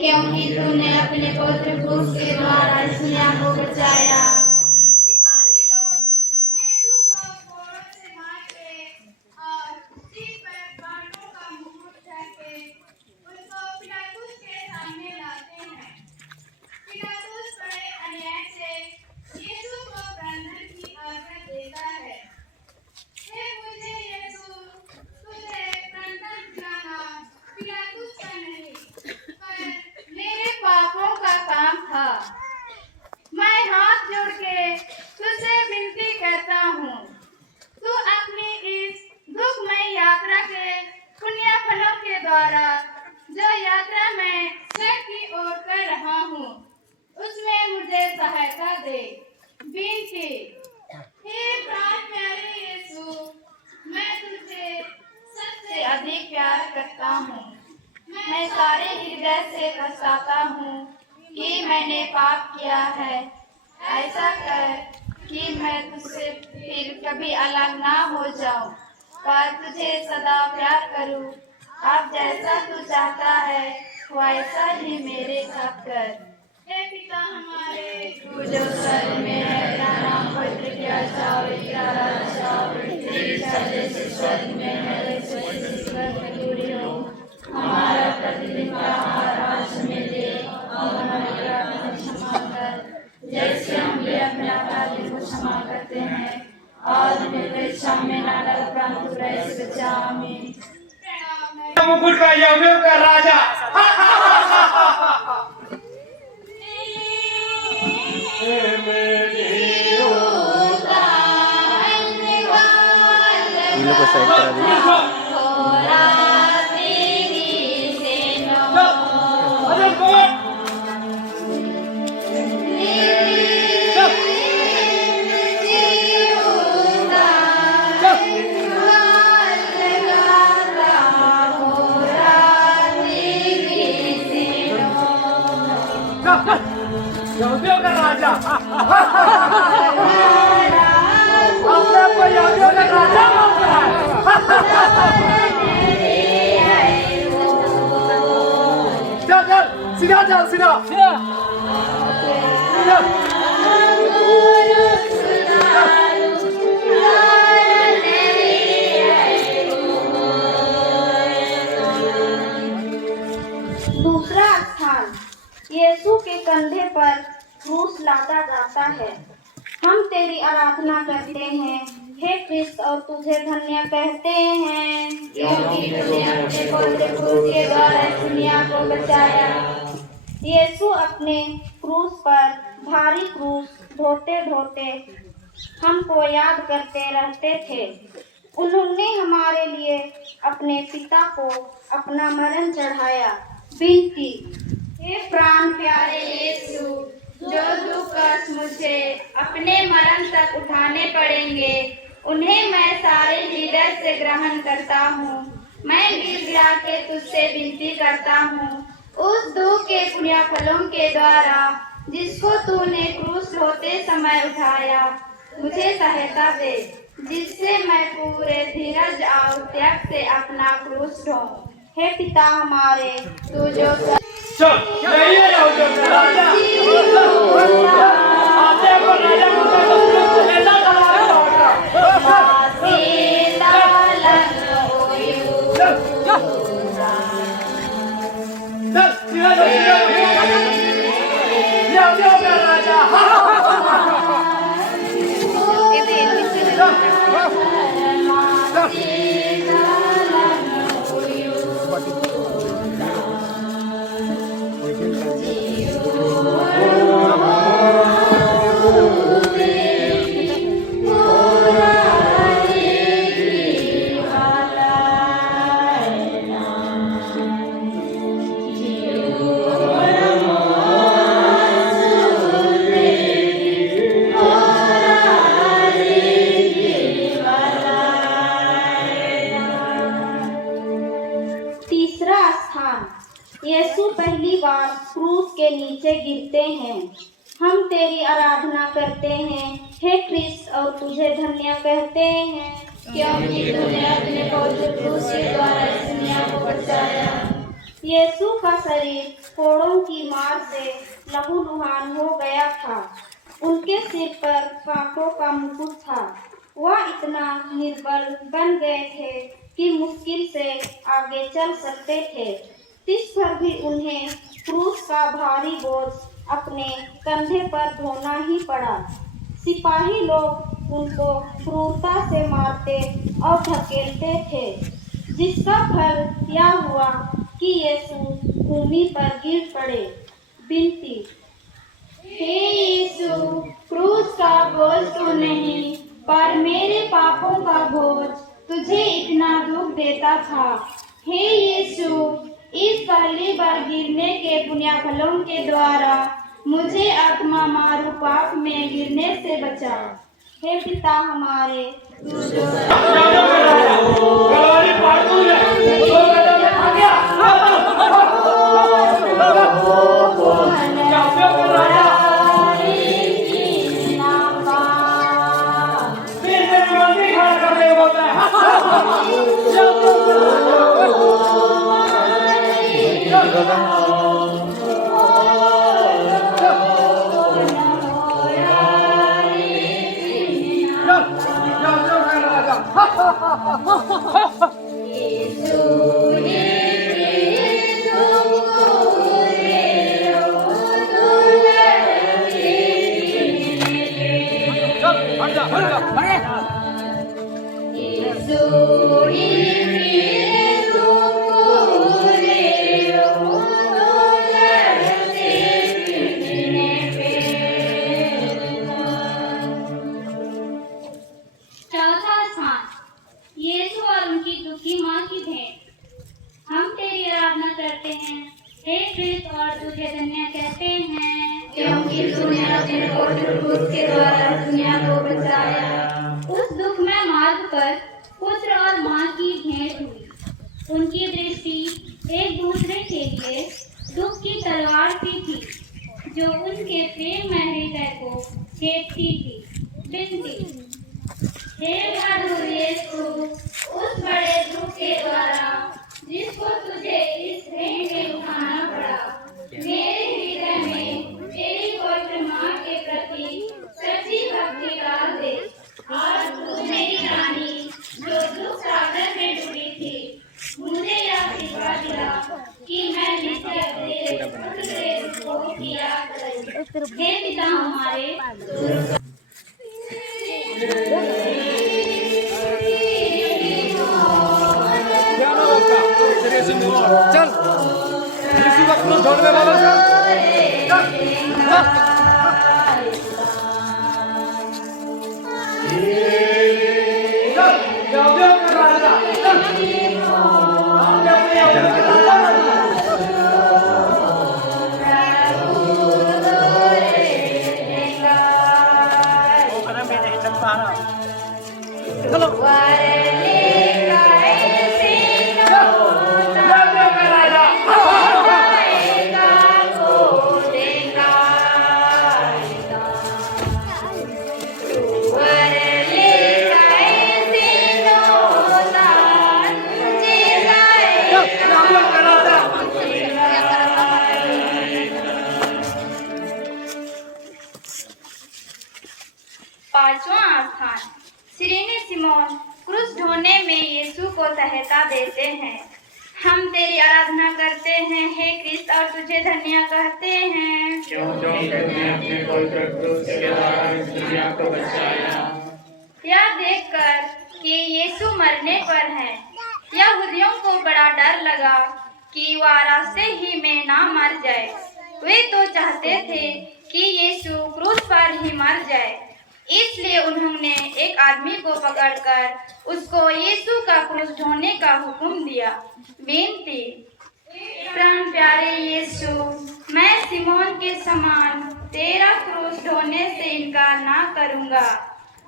क्योंकि तूने अपने पवित्र क्रूस के द्वारा इस दुनिया को बचाया। मैं हाथ जोड़ के तुझसे विनती करता हूँ, तू अपनी इस दुखमय यात्रा के पुण्य फलों के द्वारा जो यात्रा मैं स्वर्ग की ओर कर रहा हूँ, उसमें मुझे सहायता दे। विनती। हे प्राण प्यारे यीशु, मैं तुझे सबसे अधिक प्यार करता हूँ। मैं सारे हृदय से पछताता हूँ कि मैंने पाप किया है। ऐसा कर कि मैं तुझसे फिर कभी अलग ना हो जाऊं, पर तुझे सदा प्यार करूं। अब जैसा तू चाहता है वैसा ही मेरे साथ कर। हे पिता हमारे, तू जो स्वर्ग में है, तेरा नाम पवित्र किया जाए, तेरा राज्य आए, तेरी इच्छा जैसे स्वर्ग में है वैसे पृथ्वी पर पूरी हो। हमारा प्रतिदिन का आहार आज हमें दे, और हमारे अपराध क्षमा कर, जैसे हम भी अपने अपराधियों को क्षमा करते हैं, और हमें परीक्षा में न डाल परंतु बुराई से बचा। आमीन। मुकुट का यौवनों का राजा। इन लोग को साइड करा दीजिए। यहूदियों का राजा। अपने आपको यहूदियों का राजा मानता है। चल सीधा चल सीधा सीधा। दूसरा स्थान, यीशु के कंधे पर क्रूस लादा जाता है। हम तेरी आराधना करते हैं हे कृष्ण, और तुझे धन्य कहते हैं, क्योंकि तूने अपने पवित्र क्रूस के द्वारा इस दुनिया को बचाया। यीशु अपने क्रूस पर भारी क्रूस ढोते ढोते हमको याद करते रहते थे। उन्होंने हमारे लिए अपने पिता को अपना मरण चढ़ाया। विनती। हे प्राण प्यारे यीशु, जो दुख कष्ट मुझे अपने मरण तक उठाने पड़ेंगे, उन्हें मैं सारे हृदय से ग्रहण करता हूँ। मैं गिड़गिड़ा के तुझसे विनती करता हूँ, उस दुख के पुण्य फलों के द्वारा जिसको तूने क्रूस ढोते समय उठाया, मुझे सहायता दे, जिससे मैं पूरे धीरज और त्याग से अपना क्रूस ढोऊं। हे पिता हमारे, तू जो चल नहीं है यहूदियों का राजा। आते को राजा बोलते तो क्रूस ऐसा करा होगा। चल सीधा यहूदियों का राजा। Oh करते हैं, हे क्रिस्त और तुझे धन्य कहते हैं, क्योंकि तूने अपने पवित्र क्रूस के द्वारा इस दुनिया को बचाया। यीशु का शरीर कोड़ों की मार से लहूलुहान हो गया था। उनके सिर पर कांटों का मुकुट था। वह इतना निर्बल बन गए थे कि मुश्किल से आगे चल सकते थे। तिस पर भी उन्हें क्रूस का भारी बोझ अपने कंधे पर ढोना ही पड़ा। सिपाही लोग उनको क्रूरता से मारते और धकेलते थे, जिसका फल यह हुआ कि यीशु भूमि पर गिर पड़े। विनती, हे यीशु, क्रूस का बोझ तो नहीं पर मेरे पापों का बोझ तुझे इतना दुख देता था। हे यीशु, इस पहली बार गिरने के पुण्यफलों के द्वारा मुझे आत्मा मारू पाप में गिरने से बचा। हे पिता हमारे, चौथा स्थान, यीशु और उनकी दुखी माँ की भेंट। हम तेरी आराधना करते हैं, हे क्रिस्त और तुझे धन्य कहते हैं, क्योंकि तूने अपने पवित्र क्रूस के द्वारा दुनिया को बचाया। उस दुखमय मार्ग पर पुत्र और माँ की भेंट हुई। उनकी दृष्टि एक दूसरे के लिए दुख की तलवार सी थी, जो उनके प्रेममय हृदय को छेदती थी। विनती, हे बहादुर यीशु, उस बड़े दुख के द्वारा जिसको तुझे इस भेंट में उठाना पड़ा, मेरे हृदय में तेरी पवित्र माँ के प्रति सच्ची भक्ति डाल दे। और तू मेरी रानी जो दुख सागर में डूबी थी, मुझे यह सिखा दिला कि मैं निश्चय तेरे पुत्र के दुख को किया करूं। हे पिता हमारे, चल इसी वक्त क्रूस ढोने वाला पांचवां स्थान, सिरेने सिमोन क्रूस ढोने में यीशु को सहायता देते हैं। हम तेरी आराधना करते हैं, हे क्रिस्त और तुझे धन्य कहते हैं, क्योंकि तूने अपने पवित्र क्रूस के द्वारा इस दुनिया को बचाया। यह देखकर कि यीशु मरने पर है, यहूदियों को बड़ा डर लगा कि वह रास्ते ही में ना मर जाए। वे तो चाहते थे कि यीशु क्रूस पर ही मर जाए, इसलिए उन्होंने एक आदमी को पकड़कर उसको यीशु का क्रूस ढोने का हुक्म दिया। विनती, प्राण प्यारे यीशु, मैं सिमोन के समान तेरा क्रूस ढोने से इनकार ना करूँगा।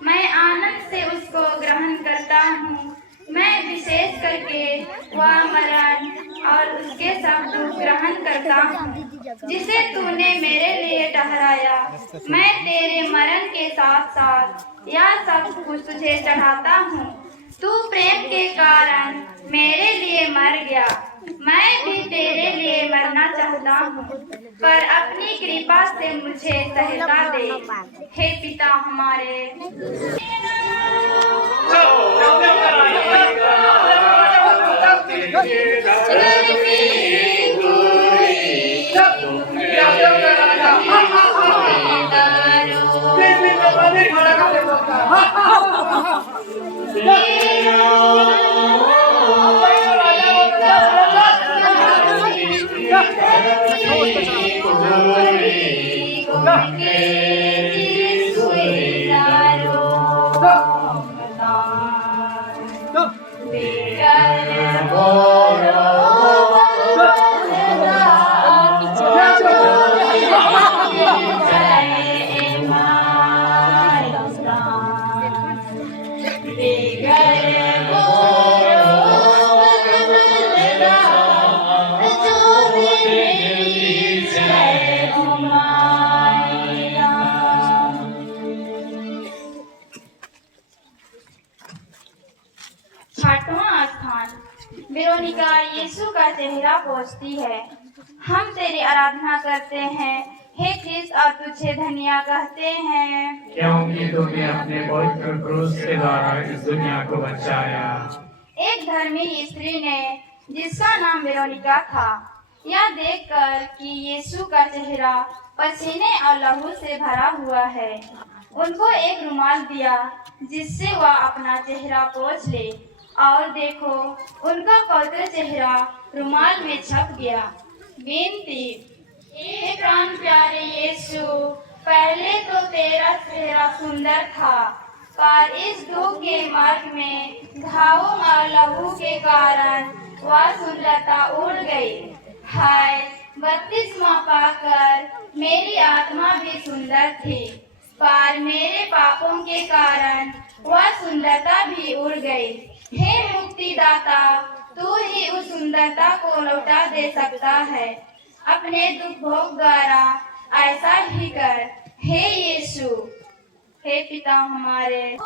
मैं आनंद से उसको ग्रहण करता हूँ, मैं विशेष करके वह मरण और उसके सब दुख ग्रहण करता हूँ जिसे तूने मेरे लिए ठहराया। मैं तेरे मरण के साथ साथ यह सब कुछ तुझे चढ़ाता हूँ। तू प्रेम के कारण मेरे लिए मर गया। मैं भी तेरे लिए मरना चाहता हूँ, पर अपनी कृपा से मुझे सहायता दे। हे पिता हमारे, छठवां स्थान वेरोनिका यीशु का चेहरा पोंछती है। हम तेरी आराधना करते हैं हे ख्रिस्त और तुझे धन्य कहते हैं, क्योंकि तूने अपने पवित्र क्रूस के द्वारा इस दुनिया को बचाया। एक धर्मी स्त्री ने जिसका नाम वेरोनिका था, यह देखकर कि यीशु का चेहरा पसीने और लहू से भरा हुआ है, उनको एक रुमाल दिया जिससे वह अपना चेहरा पोंछ ले। और देखो, उनका पवित्र चेहरा रुमाल में छप गया। विनती, हे प्राण प्यारे यीशु, पहले तो तेरा चेहरा सुंदर था, पर इस दुख के मार्ग में घावों और लहू के कारण वह सुंदरता उड़ गई। हाय, बपतिस्मा पाकर मेरी आत्मा भी सुंदर थी, पर मेरे पापों के कारण वह सुंदरता भी उड़ गई। हे मुक्तिदाता, तू ही उस सुंदरता को लौटा दे सकता है। अपने दुख भोग द्वारा ऐसा ही कर हे यीशु। हे पिता हमारे,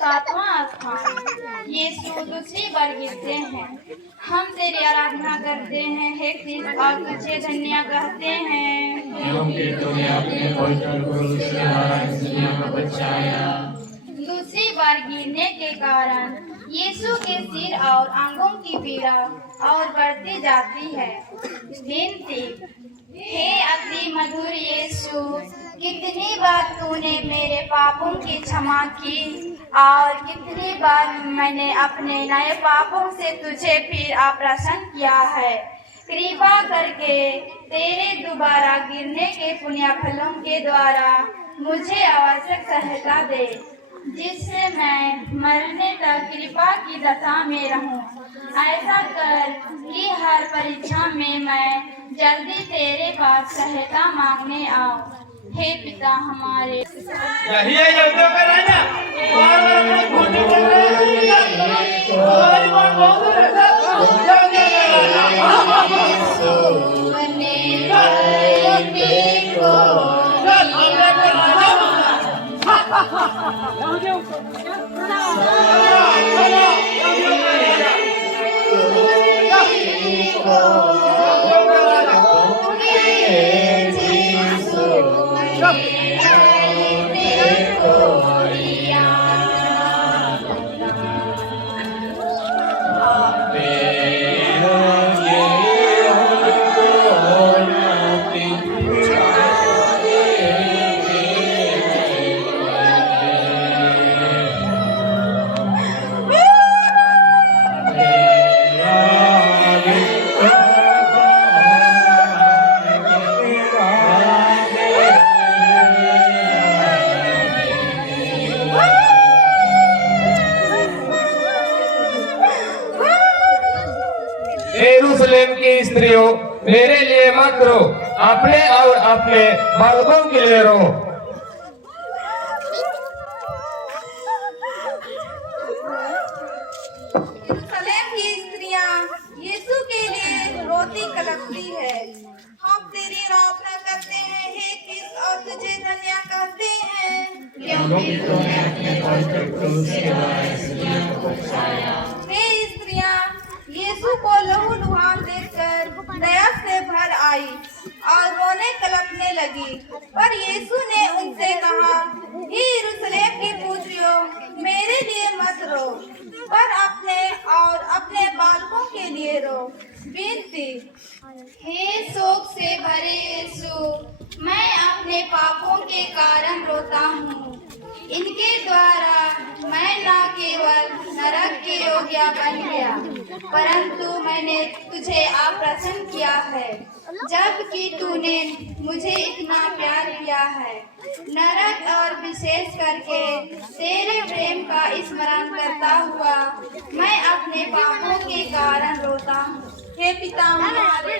सातवां स्थान यीशु दूसरी बार गिरते हैं। हम तेरी आराधना करते हैं हे ख्रिस्त और तुझे धन्य कहते हैं, क्योंकि तूने अपने पवित्र क्रूस के द्वारा इस दुनिया को बचाया। दूसरी बार गिरने के कारण यीशु के सिर और अंगों की पीड़ा और बढ़ती जाती है। विनती, हे अति मधुर यीशु, कितनी बार तूने मेरे पापों की क्षमा की और कितनी बार मैंने अपने नए पापों से तुझे फिर अप्रसन्न किया है। कृपा करके तेरे दोबारा गिरने के पुण्य फलों के द्वारा मुझे आवश्यक सहायता दे, जिससे मैं मरने तक कृपा की दशा में रहूं। ऐसा कर कि हर परीक्षा में मैं जल्दी तेरे पास सहायता मांगने आऊं। हे पिता हमारे, यही है यज्ञों का राजा। यरूशलेम की स्त्रियों, मेरे लिए मत रो, अपने और अपने बालकों के लिए रो। यरूशलेम की स्त्रियां यीशु के लिए रोती कलपती है। हम तेरी आराधना करते हैं हे क्रिस्त और तुझे धन्य कहते हैं, क्योंकि तूने अपने पवित्र क्रूस के द्वारा इस दुनिया को बचाया। हे स्त्रियां यीशु को लहू लुहान देखकर दया से भर आई और रोने कलपने लगी। पर यीशु ने उनसे कहा, हे यरूशलेम की पुत्रियों, मेरे लिए मत रो, पर अपने और अपने बालकों के लिए रो। विनती, हे शोक से भरे यीशु, मैं अपने पापों के कारण रोता हूँ। इनके द्वारा मैं न केवल नरक के योग्य बन गया, परंतु मैंने तुझे अप्रसन्न किया है, जबकि तूने मुझे इतना प्यार किया है। नरक और विशेष करके तेरे प्रेम का स्मरण करता हुआ मैं अपने पापों के कारण रोता हूँ। हे पिता हमारे,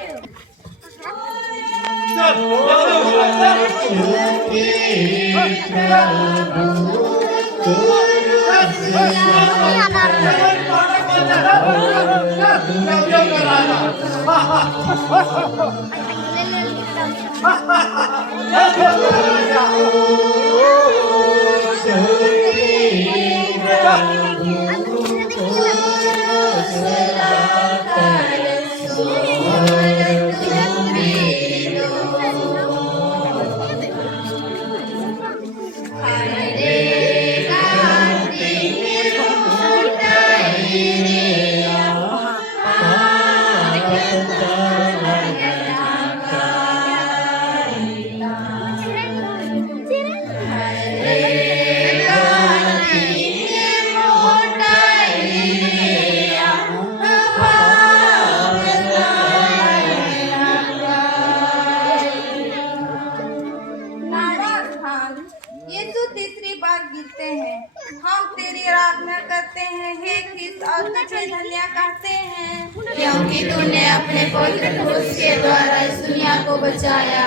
यीशु तीसरी बार गिरते हैं। हम तेरी आराधना करते हैं हे क्रिस्त और तुझे धन्य कहते हैं, क्योंकि तूने अपने पवित्र क्रूस के द्वारा इस दुनिया को बचाया।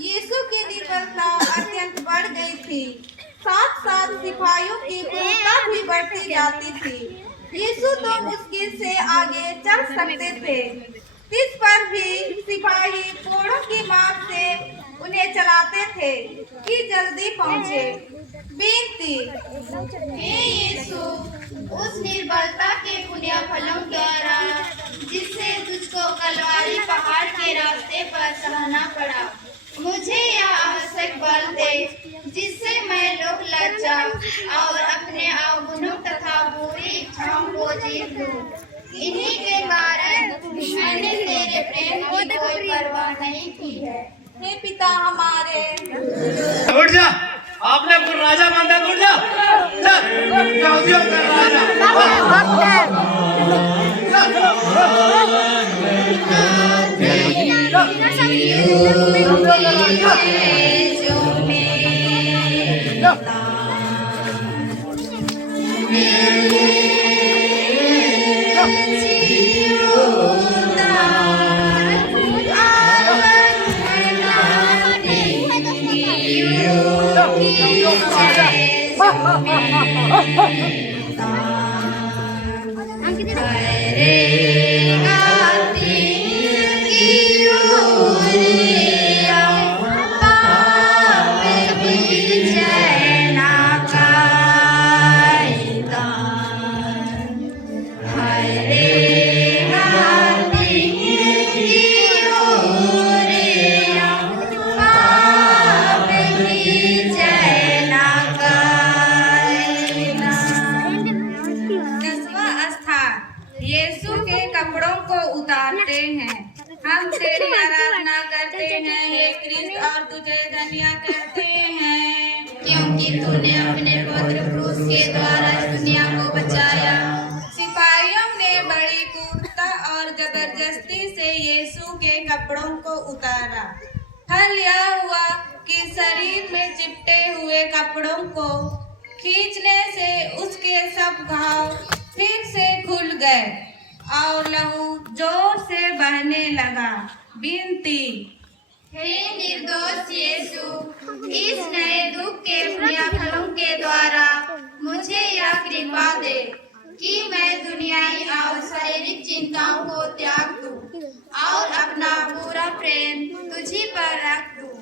यीशु की निर्बलता अत्यंत बढ़ गई थी, साथ साथ सिपाहियों की क्रूरता भी बढ़ती जाती थी। यीशु तो मुश्किल से आगे चल सकते थे, इस पर भी सिपाही कोड़ों की मार से उन्हें चलाते थे कि जल्दी पहुँचे। विनती, हे यीशु, उस निर्बलता के पुण्य फलों द्वारा जिससे तुझको कलवारी पहाड़ के रास्ते पर सहना पड़ा, मुझे यह आवश्यक बल दे जिससे मैं लोक लज्जा और अपने अवगुणों तथा बुरी इच्छाओं को जीत लूं। इन्हीं के कारण मैंने तेरे प्रेम की कोई परवाह नहीं की है। हे पिता हमारे, उठ जा, आपने को राजा मानता है, उठ जा, चल, यहूदियों का राजा क्योंकि तूने अपने पवित्र क्रूस के द्वारा इस दुनिया को बचाया। सिपाहियों ने बड़ी क्रूरता और जबरदस्ती से यीशु के कपड़ों को उतारा। फल यह हुआ कि शरीर में चिपटे हुए कपड़ों को खींचने से उसके सब घाव फिर से खुल गए और लहू जोर से बहने लगा। विनती, हे निर्दोष यीशु, इस नए दुख के पुण्य फलों के द्वारा मुझे यह कृपा दे कि मैं दुनियाई और शारीरिक चिंताओं को त्याग दूं और अपना पूरा प्रेम तुझी पर रख दूं।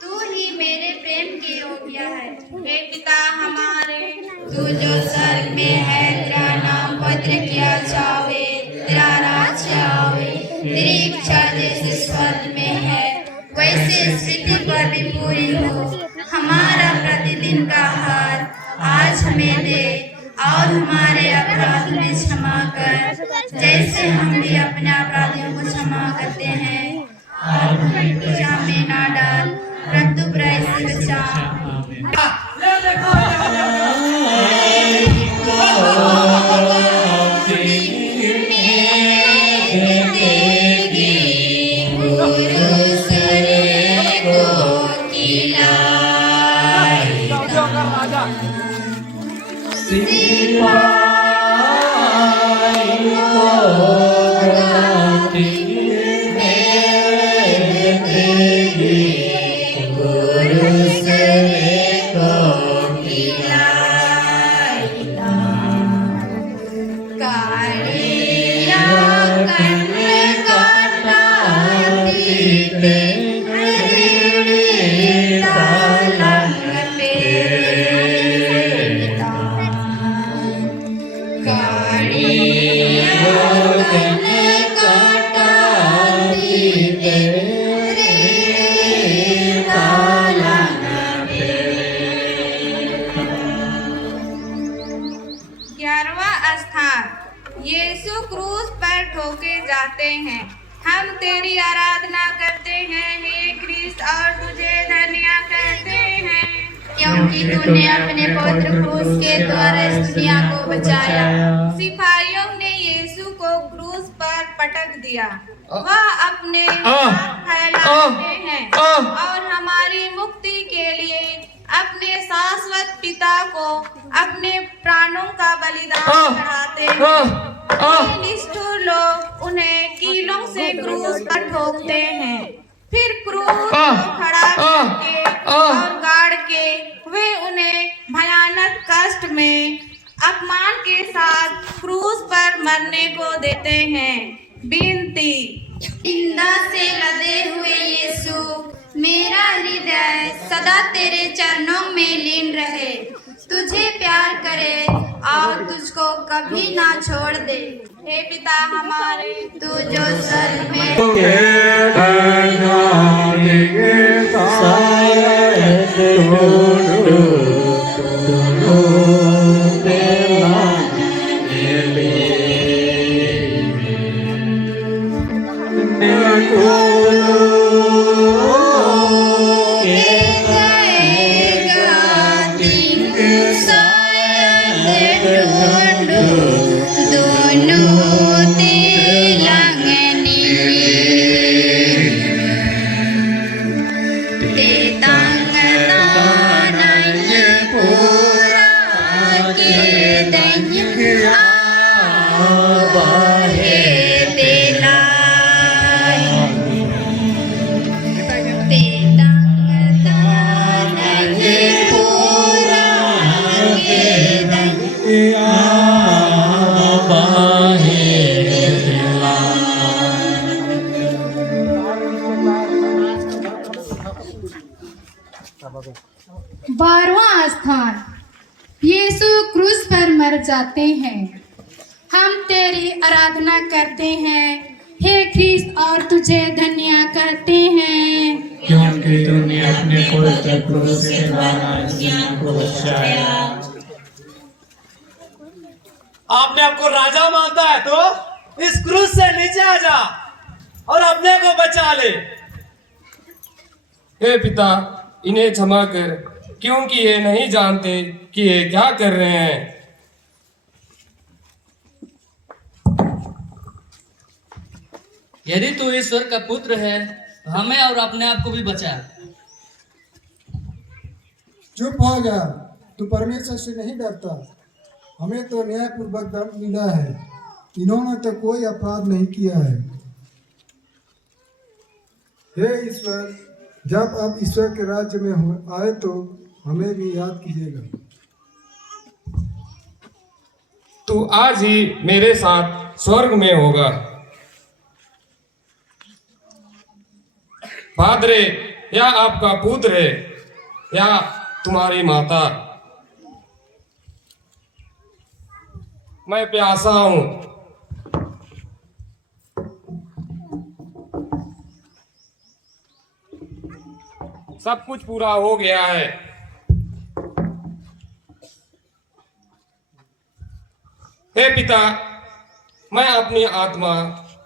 तू ही मेरे प्रेम के योग्य है। हे पिता हमारे, तू जो स्वर्ग में है, तेरा नाम पवित्र किया जावे, तेरा राज्य आवे, तेरी इच्छा जैसे स्वर्ग में है वैसे पृथ्वी पर भी पूरी हो। हमारा प्रतिदिन का आहार आज हमें दे और हमारे अपराध में क्षमा कर, जैसे हम भी अपने अपराधियों को क्षमा करते हैं, और हमें पूजा में ना डाल, परंतु बुराई से बचा। यीशु क्रूस पर ठोके जाते हैं। हम तेरी आराधना करते हैं हे क्रिस्त, और तुझे धन्यवाद करते हैं क्योंकि तूने अपने पवित्र क्रूस के द्वारा इस दुनिया को बचाया। सिपाहियों ने यीशु को क्रूस पर पटक दिया। वह अपने हाथ फैलाते हैं और हमारी मुक्ति के लिए अपने शाश्वत पिता को अपने प्राणों का बलिदान चढ़ाते हैं। निष्ठुर लोग उन्हें कीलों से क्रूस पर ठोकते हैं, फिर क्रूस को खड़ा करके और गाड़ के वे उन्हें भयानक कष्ट में अपमान के साथ क्रूस पर मरने को देते हैं। विनती, निंदा से लदे हुए यीशु, मेरा हृदय सदा तेरे चरणों में लीन रहे, तुझे प्यार करे और तुझको कभी ना छोड़ दे। हे पिता हमारे, तू जो स्वर्ग में बारहवां स्थान, यीशु क्रूस पर मर जाते हैं। हम तेरी आराधना करते हैं हे ख्रीस्त, और तुझे धन्य करते हैं क्योंकि तूने अपने पवित्र क्रूस के द्वारा दुनिया को बचाया। आपने आपको राजा मानता है तो इस क्रूस से नीचे आ जा और अपने को बचा ले। हे पिता, इन्हें क्षमा कर, क्योंकि ये नहीं जानते कि ये क्या कर रहे हैं। यदि तू ईश्वर का पुत्र है तो हमें और अपने आप को भी बचा। चुप हो जा, तू परमेश्वर से नहीं डरता। हमें तो न्यायपूर्वक दंड मिला है, इन्होंने तो कोई अपराध नहीं किया है। हे ईश्वर, जब आप ईश्वर के राज्य में आए तो हमें भी याद कीजिएगा। तू आज ही मेरे साथ स्वर्ग में होगा। पादरे, या आपका पुत्र है या तुम्हारी माता। मैं प्यासा हूं। सब कुछ पूरा हो गया है। हे पिता, मैं अपनी आत्मा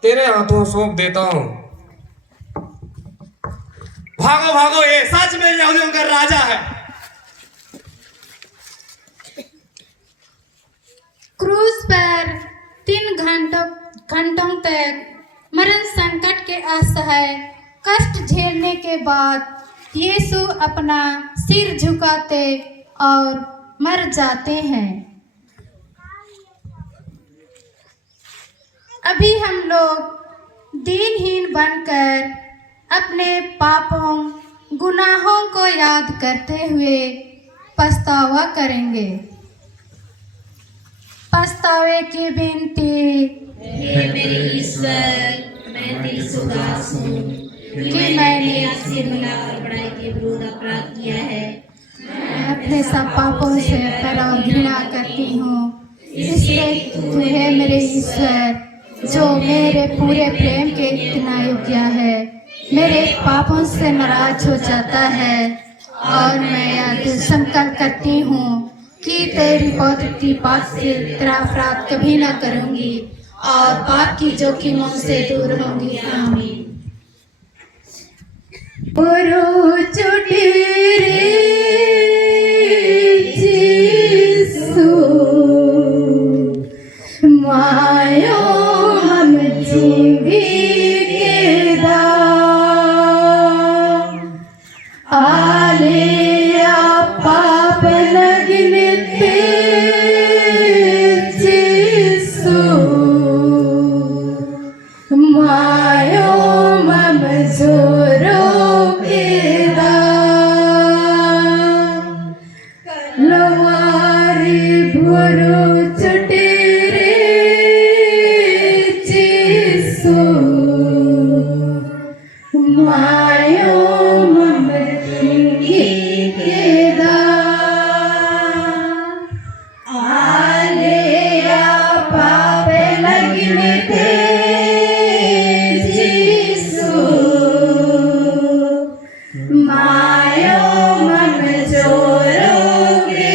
तेरे हाथों सौंप देता हूं। भागो भागो, ये सच में यहूदियों का राजा है। क्रूज पर 3 घंटों तक मरण संकट के असहाय कष्ट झेलने के बाद यीशु अपना सिर झुकाते और मर जाते हैं। अभी हम लोग दीनहीन बनकर अपने पापों गुनाहों को याद करते हुए पछतावा करेंगे। पछतावे की विनती। हे मेरे ईश्वर, मैं तेरी सुदास हूँ कि मैंने आपसे भला और बड़ाई के विरुद्ध अपराध किया है। मैं अपने सब पापों से पर और घृणा करती हूँ। इसलिए तू है मेरे ईश्वर, जो मेरे पूरे प्रेम के इतना योग्य है, मेरे पापों से नाराज हो जाता है। और मैं यह संकल्प करती हूँ कि तेरी पवित्र पाप से तेरा अपराध कभी न करूँगी और पाप की जोखिमों से दूर रहूँगी। आमीन। मायो हम जीवी के दाम आलिया पाप लगने ते जिसु मायो मम जोरो के दाम लवारी भुरु चुटेरे मायो मम जिंदगी के दाम आलिया पाप लगने ते जिसु मायो मम जोरो के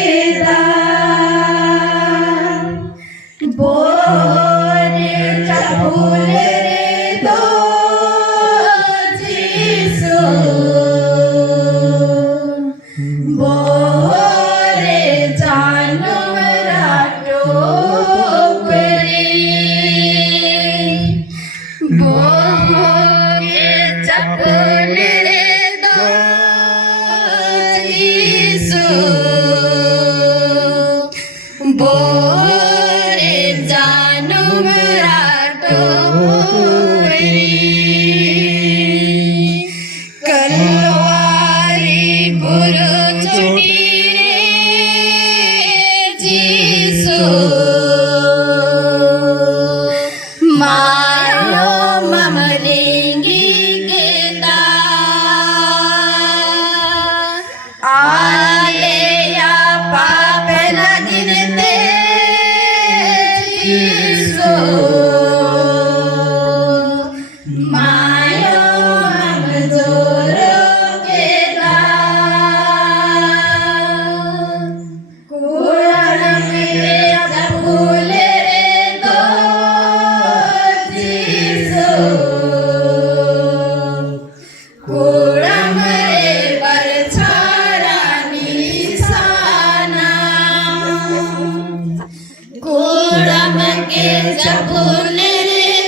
जपूने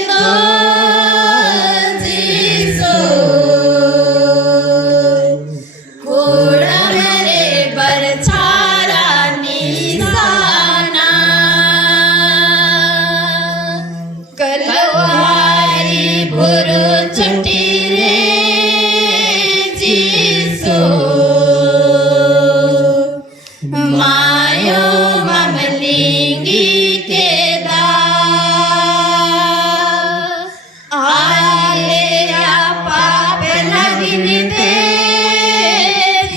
तो जीसो कोड़ा मेरे बरछारा निशाना कलवारी बुरु चटी रे जीसो मायो ममलिंगी के दा आले या पाप नगिनते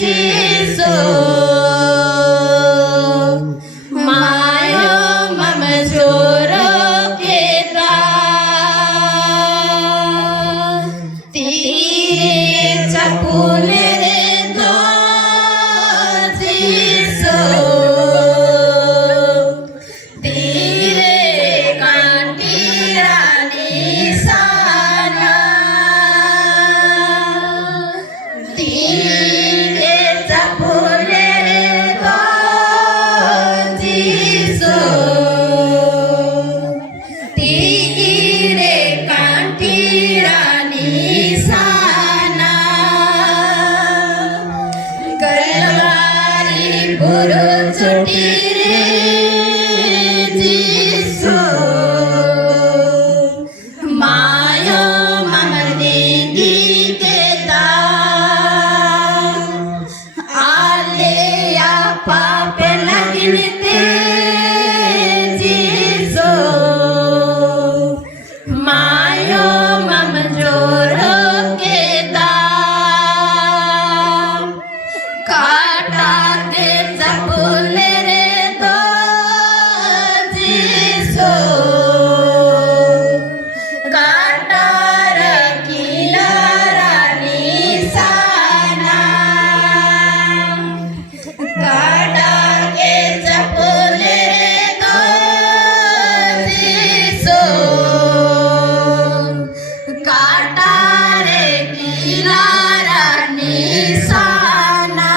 जीसो मायो मम जोरो के दा तीरे चपुल रे दो जीसो तीरे कांटी रानी साना तीरे चपुल रे दो जीसो तीरे कांटी रानी साना कलवारी बुरु चटी रे जीसो मायो ममलिंगी के दा आले या पाप नगिनते जीसो मायो मम जोरो के दा काटा के चपुल रे दो जीसो काटा रखीला रानी साना काटा के चपुल रे दो जीसो काटा रे कीला रानी साना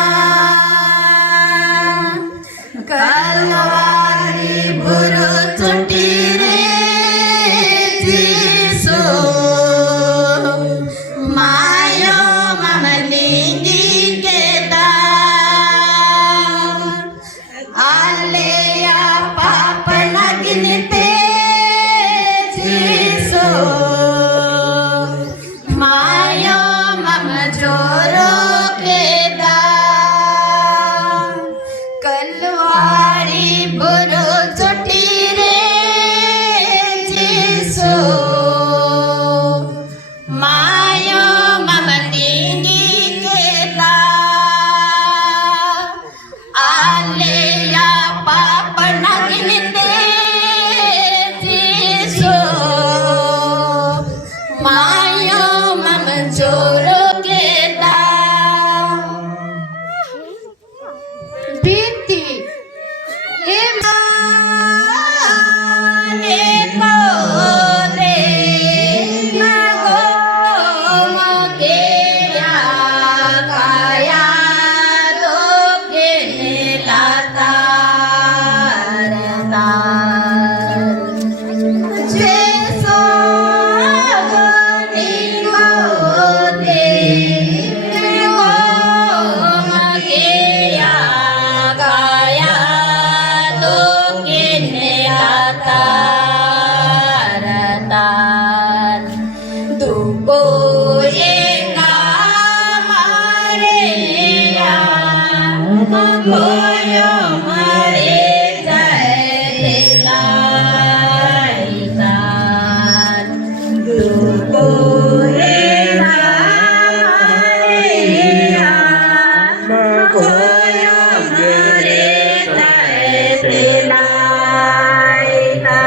कलवारी बुरु चटी रे जीसो मायो ममलिंगी के दा आले या पाप नगिनते जीसो मायो मम जोरो के दा कलवारी बुरु चटी रे जीसो मायो ममलिंगी के दा आले या पाप नगिनते जीसो मायो मम जोरो के दा बीती हे माने को रे मगो मगे या काया दो के लाता रता जेसो निको दे मगो मगे या काया दो के लाता रता दुको ये मारे या मगोयो मरे जाए लाइता दुको ये मारे या मगोयो मरे जाए लाइता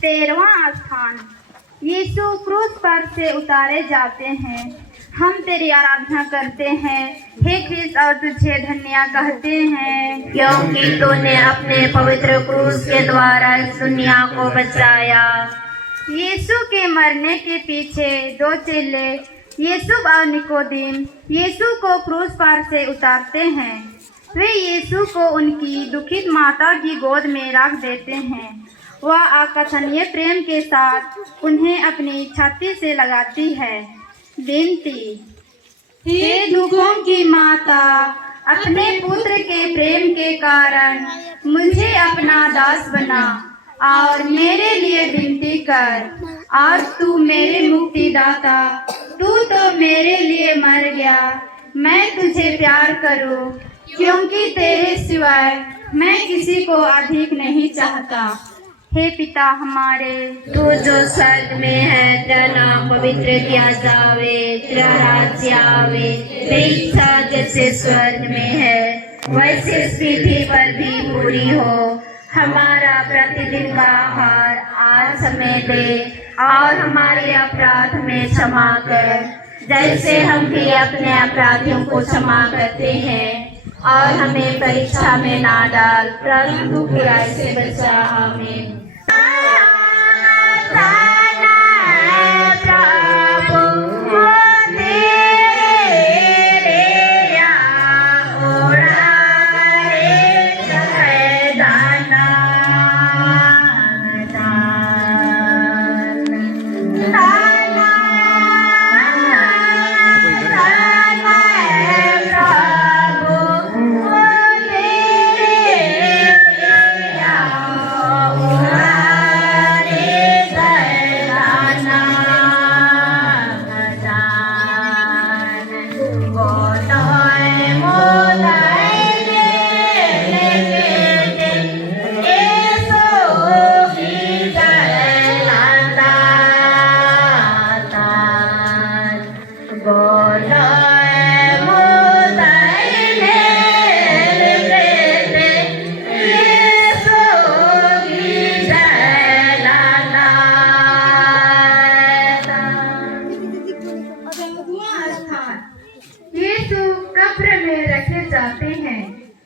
तेरवां स्थान। यीशु क्रूस पर से उतारे जाते हैं। हम तेरी आराधना करते हैं हे ख्रिस्त और तुझे धन्य कहते हैं, क्योंकि तूने अपने पवित्र क्रूस के द्वारा इस दुनिया को बचाया। यीशु के मरने के पीछे दो चेले यूसुफ और निकोदेम यीशु को क्रूस पर से उतारते हैं। वे यीशु को उनकी दुखित माता की गोद में रख देते हैं। वह अकथनीय प्रेम के साथ उन्हें अपनी छाती से लगाती है। विनती, हे दुखों की माता, अपने पुत्र के प्रेम के कारण मुझे अपना दास बना और मेरे लिए विनती कर। और तू मेरे मुक्तिदाता, तू तो मेरे लिए मर गया। मैं तुझे प्यार करूं, क्योंकि तेरे सिवाय मैं किसी को अधिक नहीं चाहता। हे पिता हमारे, तू जो स्वर्ग में है, तेरा नाम पवित्र किया जावे, तेरा राज्य आवे, तेरी इच्छा जैसे स्वर्ग में है वैसे इस पृथ्वी पर भी पूरी हो। हमारा प्रतिदिन का आहार आज हमें दे, और हमारे अपराध में क्षमा कर, जैसे हम भी अपने अपराधियों को क्षमा करते हैं। और हमें परीक्षा में ना डाल, परंतु बुराई से बचा। आमीन।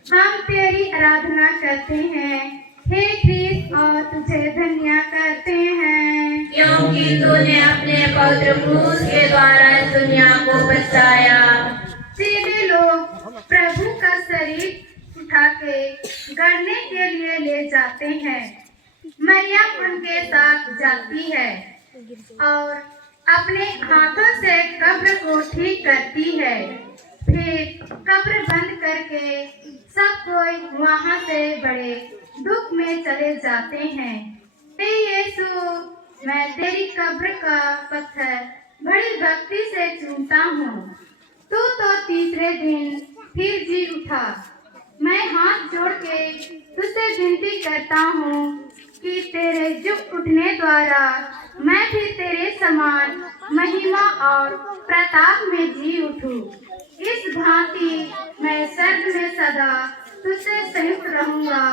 हम तेरी आराधना करते हैं, हे ख्रीस्त, और तुझे धन्य करते हैं, क्योंकि तूने अपने पवित्र क्रूस के द्वारा इस दुनिया को बचाया। सीधे लोग प्रभु का शरीर उठा के गड़ने के लिए ले जाते हैं। मरियम उनके साथ जाती है और अपने हाथों से कब्र को ठीक करती है। फिर कब्र बंद करके सब कोई वहां से बड़े दुख में चले जाते हैं। हे यीशु, मैं तेरी कब्र का पत्थर बड़ी भक्ति से चूमता हूँ। तू तो तीसरे दिन फिर जी उठा। मैं हाथ जोड़ के तुझसे विनती करता हूँ कि तेरे जी उठने द्वारा मैं भी तेरे समान महिमा और प्रताप में जी उठूं। इस भांति मैं स्वर्ग में सदा तुझसे संयुक्त रहूंगा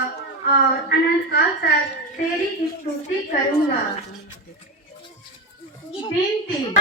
और अनंत काल तक तेरी स्तुति करूंगा। विनती,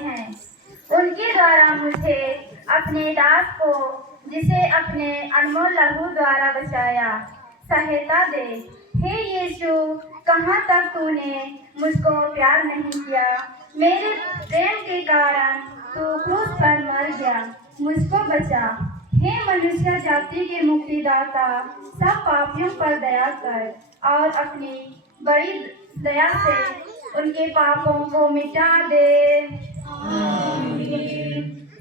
हैं। उनके द्वारा मुझे अपने दास को, जिसे अपने अनमोल लहू द्वारा बचाया, सहायता दे। हे यीशु, कहाँ तक तूने मुझको प्यार नहीं किया? मेरे प्रेम के कारण तू क्रूस पर मर गया, मुझको बचा। हे मनुष्य जाति के मुक्तिदाता, सब पापियों पर दया कर और अपनी बड़ी दया से उनके पापों को मिटा दे।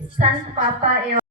संत पापा एवं